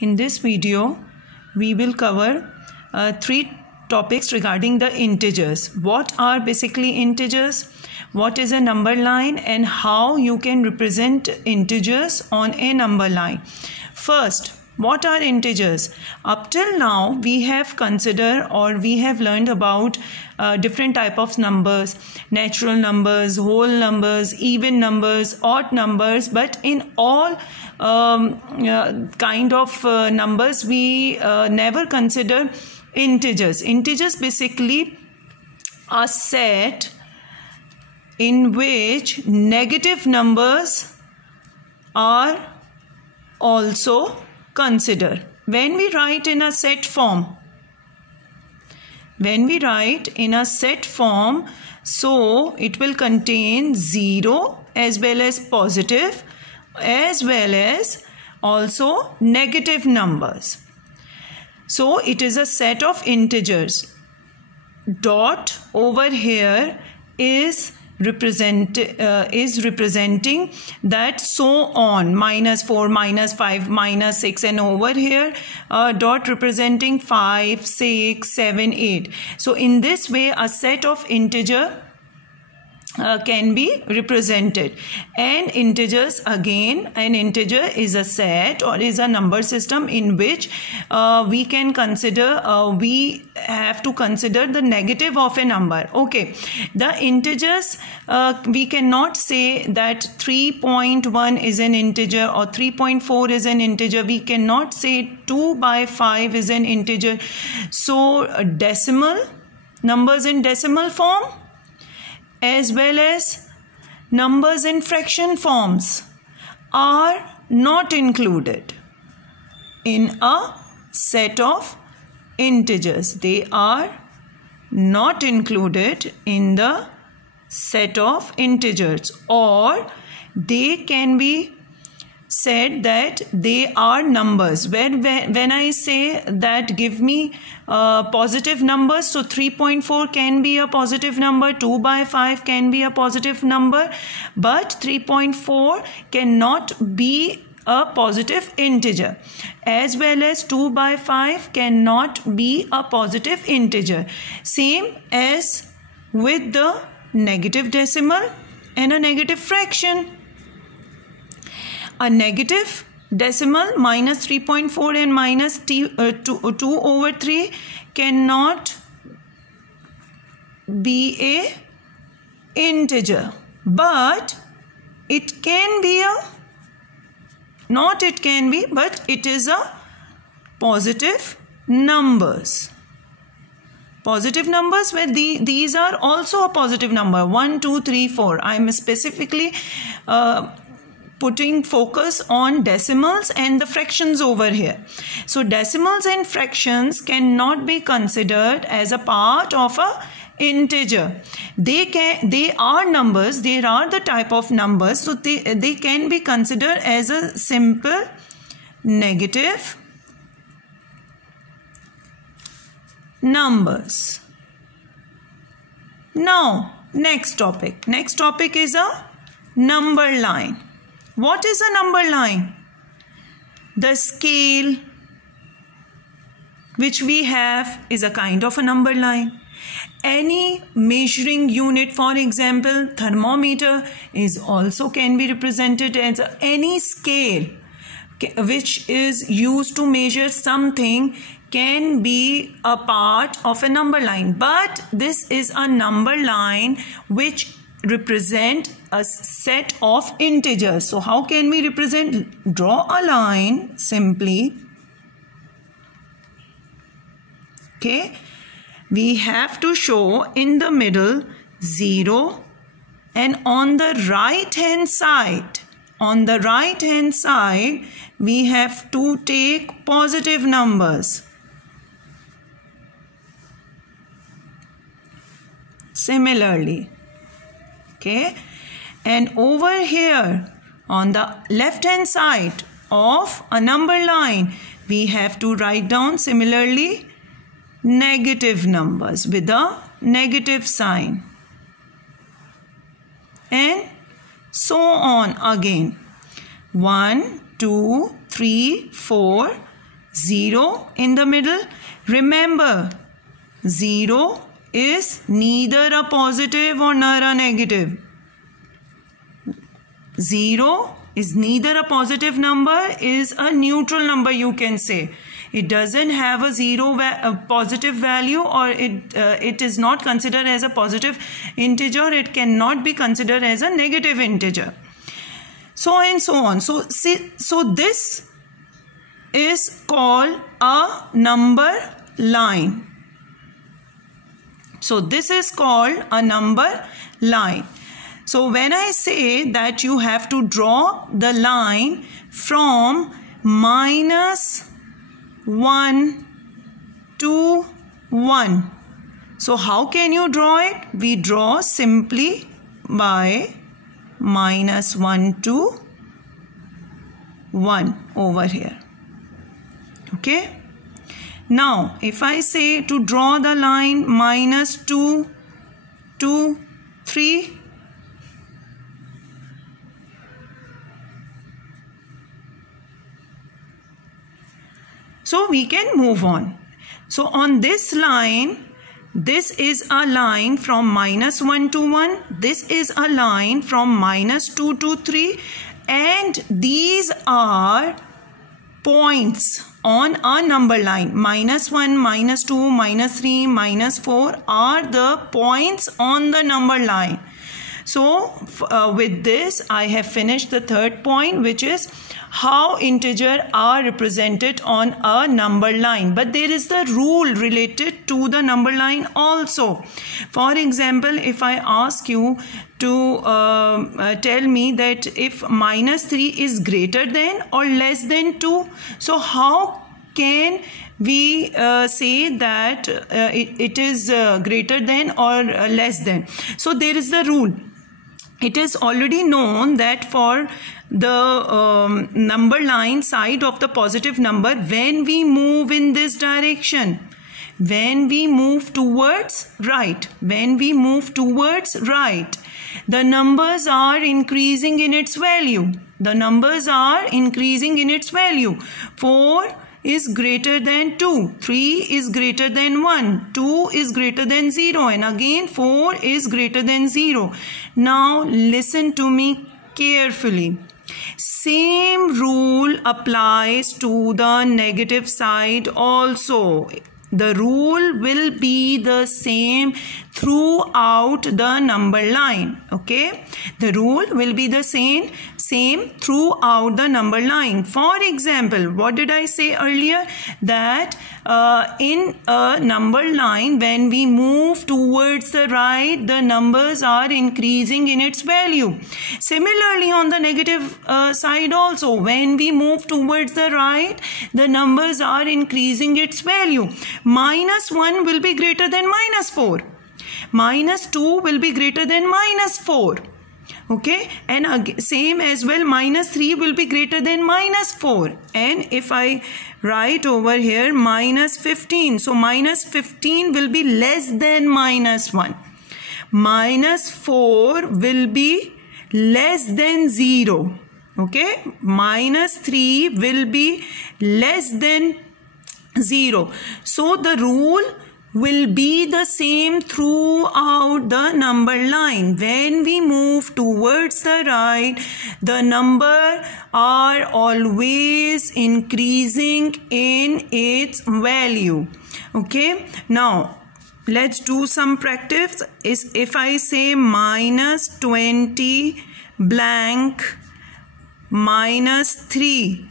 In this video, we will cover three topics regarding the integers. What are basically integers? What is a number line and how you can represent integers on a number line. First, what are integers? Up till now, we have considered or we have learned about different type of numbers, natural numbers, whole numbers, even numbers, odd numbers. But in all kind of numbers, we never consider integers. Integers basically a set in which negative numbers are also considered. When we write in a set form, so it will contain 0 as well as positive as well as also negative numbers. So it is a set of integers. Dot over here is representing that so on, -4, -5, -6, and over here dot representing 5, 6, 7, 8. So in this way a set of integer can be represented. And integers, again, an integer is a set or is a number system in which we can consider, we have to consider the negative of a number. Okay, the integers, we cannot say that 3.1 is an integer or 3.4 is an integer. We cannot say 2/5 is an integer. So decimal, numbers in decimal form, as well as numbers in fraction forms are not included in a set of integers. They are not included in the set of integers, or they can be said that they are numbers. When I say that give me positive numbers, so 3.4 can be a positive number, 2/5 can be a positive number, but 3.4 cannot be a positive integer, as well as 2/5 cannot be a positive integer. Same as with the negative decimal and a negative fraction. A negative decimal -3.4 and -2/3 cannot be a integer, but it can be but it is a positive numbers. Positive numbers where these are also a positive number, 1, 2, 3, 4. I am specifically putting focus on decimals and the fractions over here. So decimals and fractions cannot be considered as a part of a integer. They are numbers. They are the type of numbers. So they can be considered as a simple negative numbers. Now next topic is a number line. What is a number line? The scale which we have is a kind of a number line. Any measuring unit, for example, thermometer, is also can be represented as any scale which is used to measure something can be a part of a number line. But this is a number line which represent a set of integers. So how can we represent? Draw a line simply. Okay, we have to show in the middle 0, and on the right hand side we have to take positive numbers. Similarly, okay, and over here on the left hand side of a number line we have to write down similarly negative numbers with a negative sign, and so on again. 1, 2, 3, 4, 0 in the middle. Remember, 0 is neither a positive nor a negative. 0 is neither a positive number, is a neutral number, you can say. It doesn't have a positive value, or it is not considered as a positive integer. It cannot be considered as a negative integer. So and so on. So this is called a number line. So this is called a number line. So when I say that you have to draw the line from -1 to 1. So how can you draw it? We draw simply by -1 to 1 over here. Okay. Now if I say to draw the line -2 to 3, so we can move on. So on this line, this is a line from -1 to 1. This is a line from -2 to 3. And these are points on a number line. -1, -2, -3, -4 are the points on the number line. So with this, I have finished the third point, which is how integers are represented on a number line. But there is the rule related to the number line also. For example, if I ask you to tell me that if -3 is greater than or less than 2, so how can we say that it is greater than or less than? So there is the rule. It is already known that for the number line side of the positive number, when we move in this direction, when we move towards right, the numbers are increasing in its value. The numbers are increasing in its value. 4 is greater than 2, 3 is greater than 1, 2 is greater than 0, and again 4 is greater than 0. Now listen to me carefully. Same rule applies to the negative side also. The rule will be the same throughout the number line. Okay, the rule will be the same throughout the number line. For example, what did I say earlier? That in a number line, when we move towards the right, the numbers are increasing in its value. Similarly, on the negative side also, when we move towards the right, the numbers are increasing its value. -1 will be greater than -4. -2 will be greater than -4. Okay, and same as well, -3 will be greater than -4. And if I write over here -15, so -15 will be less than -1. -4 will be less than 0. Okay, -3 will be less than 0. So the rule will be the same throughout the number line. When we move towards the right, the number are always increasing in its value. Okay, now let's do some practice. If I say -20 blank -3,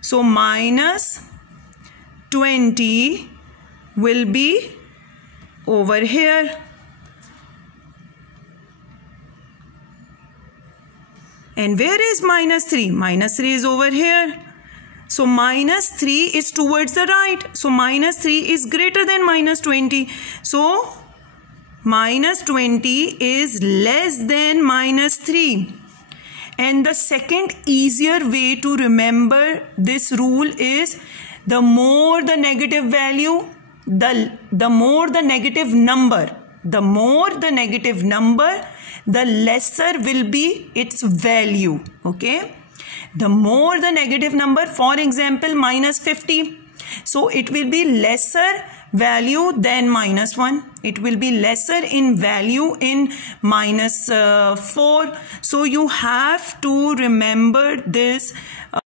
so -20 will be over here, and where is -3? -3 is over here. So -3 is towards the right, so -3 is greater than -20. So -20 is less than -3. And the second easier way to remember this rule is, the more the negative value, the more the negative number, the lesser will be its value. Okay, The more the negative number, for example, minus 50. So it will be lesser value than minus 1. It will be lesser in value in minus 4. So you have to remember this